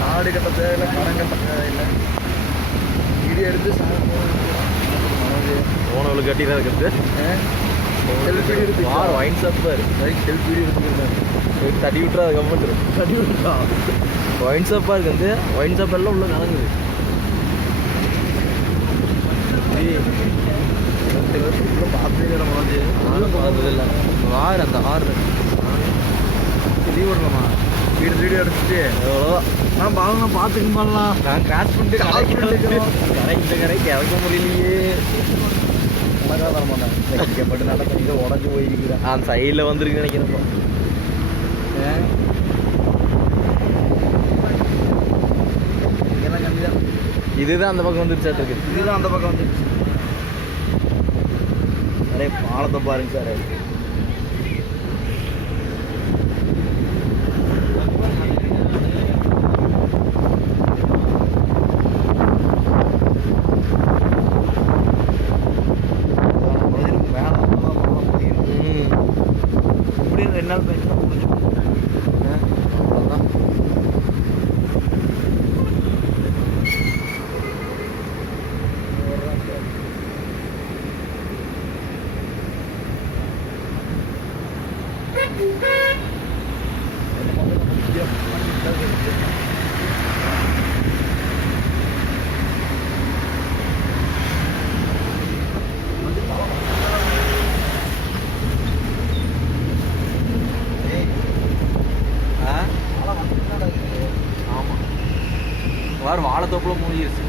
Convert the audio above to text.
நாடு கட்ட தேவையில்லை, பணம் கட்ட தேவையில்லை. வீடியோ எடுத்து போனவளுக்கு கட்டி தான் இருக்குது. செல்ஃபி எடுத்து வைன் ஷாப்பார் செல்ஃபி எடுத்துக்கிட்டேன். தட்டி விட்டுறா அது கம்மிட்டு தட்டி விட்டுட்டா. வைன் ஷாப்பாக இருக்குது வந்து வைன் ஷாப் எல்லாம் உள்ள கலங்குது. பார்த்ததில்லை. ஆறு அந்த ஆறு லீவ் விடலாமா? வீடியோ எடுத்துட்டு எவ்வளோதான் நான் பாருங்க, நான் பார்த்துக்க பண்ணலாம். நான் கிராஸ் பண்ணிட்டு கடைக்கு இறக்க முடியலையே. உனக்காக தர மாட்டேன். இங்கே நடக்க உடஞ்சி போயிருக்கிறேன். அந்த சைடில் வந்துருக்கு நினைக்கிறப்போ. இதெல்லாம் கம்மி தான். இதுதான் அந்த பக்கம் வந்துருச்சா இருக்குது. இதுதான் அந்த பக்கம் வந்துருச்சு. நிறைய பாலத்தை பாருங்க சார். இப்படியும் 2 நாள் பேசினா முடிஞ்சுக்கும். அவ்வளோதான். ஆமாம் வாழத்தோப்பில் மூடிடுச்சு.